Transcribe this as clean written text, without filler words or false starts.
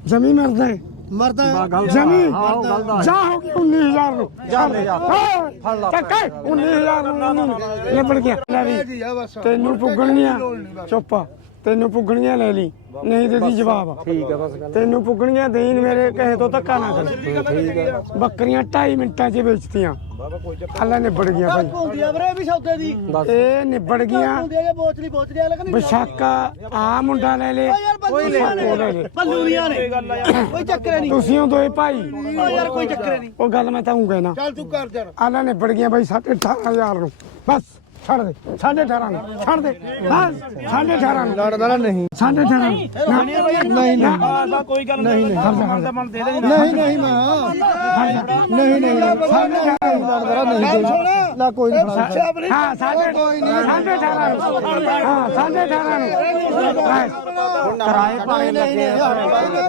ਜਮੀ ਮਰਦਾ ਹੈ ਮਰਦਾ ਜਮੀ ਜਾ ਹੋ ਗਈ 19000 ਨੂੰ ਚੱਕ 19000 ਨੂੰ ਲੱਭੜ ਗਿਆ ਲੈ ਵੀ ਤੈਨੂੰ ਪੁੱਗਣੀਆਂ ਚੁੱਪ ਤੈਨੂੰ ਪੁੱਗਣੀਆਂ ਲੈ ਲਈ ਨਹੀਂ ਤੇ ਦੀ ਜਵਾਬ ਠੀਕ ਹੈ ਬਸ ਤੈਨੂੰ ਪੁੱਗਣੀਆਂ ਦੇਣ ਮੇਰੇ ਕਹੇ ਤੋਂ ਧੱਕਾ ਨਾ ਕਰ ਬੱਕਰੀਆਂ 2.5 ਮਿੰਟਾਂ 'ਚ ਵੇਚਤੀਆਂ ਅੱਲਾ ਨਿਬੜ ਗਿਆ ਭਾਈ ਹੁੰਦੀ ਆ ਵੀਰੇ ਵੀ ਸੌਦੇ ਦੀ ਇਹ ਨਿਬੜ ਗਈਆਂ ਹੁੰਦੀ ਆ ਬੋਚਲੀ ਆ ਲਗਣੀ ਵਿਸ਼ਾਖਾ ਆ ਮੁੰਡਾ ਲੈ ਲੈ ਕੋਈ ਲੈ ਪੱਲੂਰੀਆਂ ਨੇ ਕੋਈ ਚੱਕਰ ਨਹੀਂ ਤੁਸੀਂ ਦੋਏ ਭਾਈ ਓ ਯਾਰ ਕੋਈ ਚੱਕਰ ਨਹੀਂ ਉਹ ਗੱਲ ਮੈਂ ਤਾਂ ਹੂੰ ਕਹਿਣਾ ਚੱਲ ਤੂੰ ਕਰ ਜਰ ਆਲਾ ਨਿਬੜ ਗਿਆ ਬਾਈ 18,500 ਨੂੰ ਬਸ ਛੱਡ ਦੇ 18.5 ਨੂੰ ਛੱਡ ਦੇ ਬਸ 18.5 ਨੂੰ ਲੜਦਾ ਨਹੀਂ 18.5 ਨਹੀਂ ਨਹੀਂ ਕੋਈ ਗੱਲ ਨਹੀਂ ਨਹੀਂ ਮਨ ਦੇ ਦੇ ਨਹੀਂ ਨਹੀਂ ਮੈਂ ਨਹੀਂ ਲੜਦਾ ਨਹੀਂ ਨਾ ਕੋਈ ਨਹੀਂ ਹਾਂ 18.5 ਨੂੰ ਹਾਂ 18.5 ਨੂੰ ਕਿਰਾਏ ਭਾਵੇਂ ਲੱਗੇ